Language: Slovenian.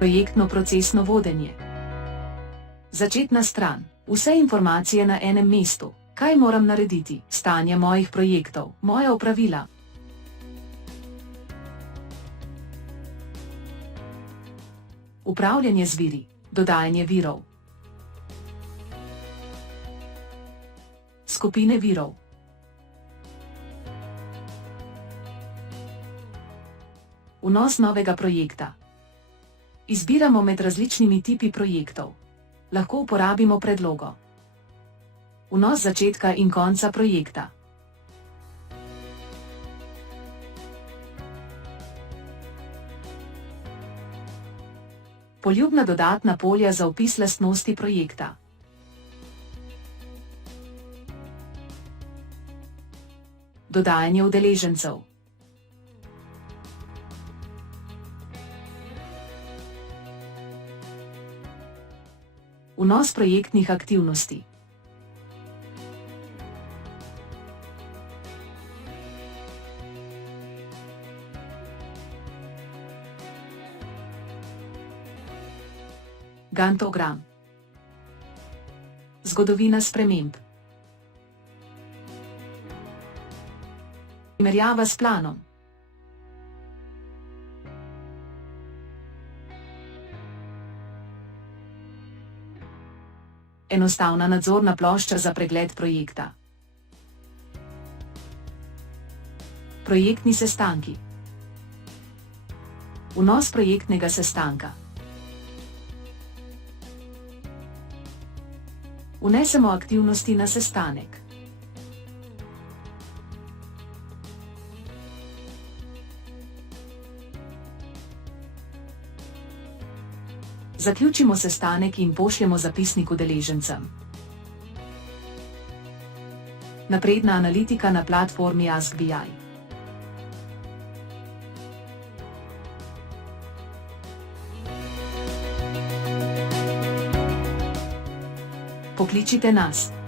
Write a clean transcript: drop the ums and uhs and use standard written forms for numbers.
Projektno procesno vodenje. Začetna stran. Vse informacije na enem mestu. Kaj moram narediti? Stanje mojih projektov, moja opravila. Upravljanje z viri. Dodajanje virov. Skupine virov. Vnos novega projekta. Izbiramo med različnimi tipi projektov. Lahko uporabimo predlogo. Vnos začetka in konca projekta. Poljubna dodatna polja za opis lastnosti projekta. Dodajanje udeležencev. Vnos projektnih aktivnosti. Gantogram. Zgodovina sprememb. Primerjava s planom. Enostavna nadzorna plošča za pregled projekta. Projektni sestanki. Vnos projektnega sestanka. Vnesemo aktivnosti na sestanek. Zaključimo sestanek in pošljemo zapisnik udeležencem. Napredna analitika na platformi AskBI. Pokličite nas.